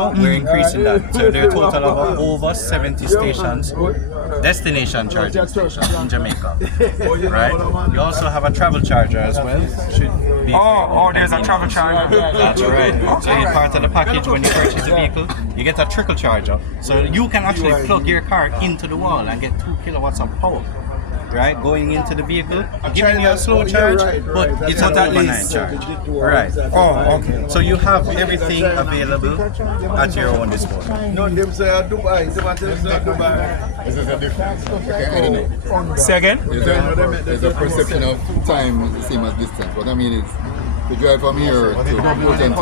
now we're increasing that. So there are a total of over 70 stations, destination charging stations in Jamaica. Right? You also have a travel charger as well. Should be there's a travel charger. That's right. So you're part of the package when you purchase the vehicle. You get a trickle charger. So you can actually plug your car into the wall and get 2 kilowatts of power. Right, going into the vehicle, giving you a slow charge, but it's not an overnight charge. Right. Oh, okay. So you have everything available at your own disposal. No, them say Dubai. Them say Dubai. Is there a difference? Okay, I don't know. Say again? There's a perception of time the same as distance. What I mean is, to drive from here to Portland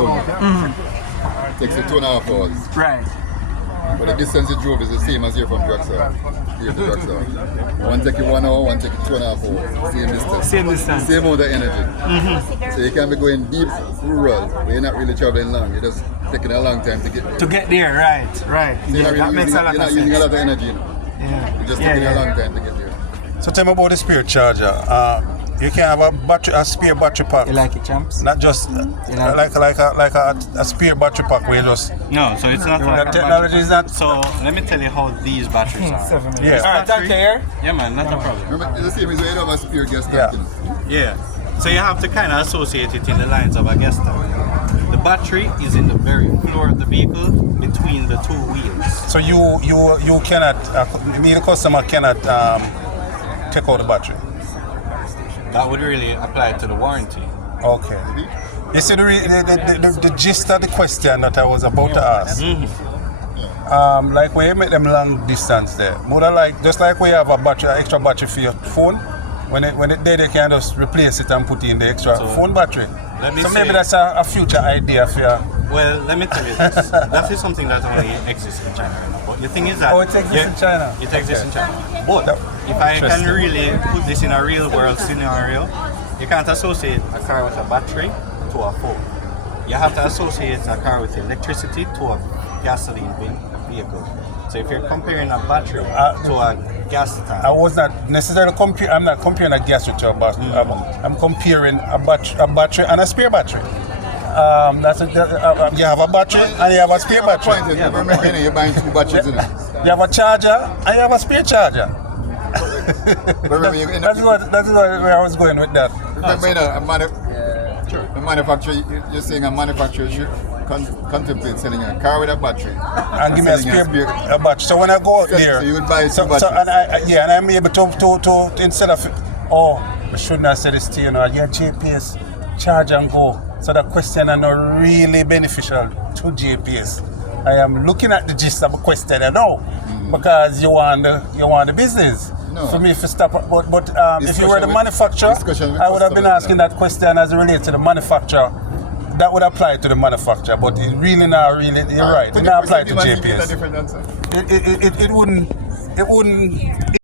takes you 2.5 hours. Right. But the distance you drove is the same as here from Drugstore. Here to Drugstore. One take you 1 hour, one take you 2.5 hours. Same distance. Same distance. Same amount of energy. So you can be going deep rural, but you're not really traveling long. You're just taking a long time to get there. To get there, right. So you're not really That makes a lot you're of not using a sense. lot of energy. You know? Yeah. You're just taking a long time to get there. So tell me about the spare charger. You can have a spare battery pack. You like it, champs? Not just like a spare battery pack where you just. No, so it's not like The technology is not. So let me tell you how these batteries are. 7 minutes. Yeah. Alright, thank you here. Yeah, man, not a problem. Remember, it's the same as when you don't have a spare gas Yeah. tank. You know? Yeah. So you have to kind of associate it in the lines of a gas tank. The battery is in the very floor of the vehicle between the two wheels. So you cannot. Me, the customer cannot take out the battery. That would really apply to the warranty. Okay. You see the gist of the question that I was about to ask. Like when you make them long distance there, more like just like we have a battery, extra battery for your phone. When it there, they can just replace it and put in the extra phone battery. So maybe that's a future idea for you. Well, let me tell you this. That is something that only exists in China. But the thing is that... Oh, it exists in China? It exists in China. But if I can really put this in a real world scenario, you can't associate a car with a battery to a phone. You have to associate a car with electricity to a gasoline vehicle. So if you're comparing a battery to a gas tank... I was not necessarily comparing. I'm not comparing a gas to a battery. I'm comparing a battery and a spare battery. You have a battery and you have a spare battery. Point is, you're buying 2 batteries in it. You have a charger and you have a spare charger. That's where I was going with that. Remember, a manufacturer, you're saying a manufacturer should contemplate selling a car with a battery And give me a spare battery. So when I go out there, so you would buy 2 so batteries. and I'm able to instead of I shouldn't have said this to you, your GPS charge and go. So the question is not really beneficial to GPS. I am looking at the gist of the question, because you want the business. No. For me, if you stop, but if you were the manufacturer, I would have been asking that question as it relates to the manufacturer. That would apply to the manufacturer, but it really not really. You're right. It not apply to GPS. It wouldn't.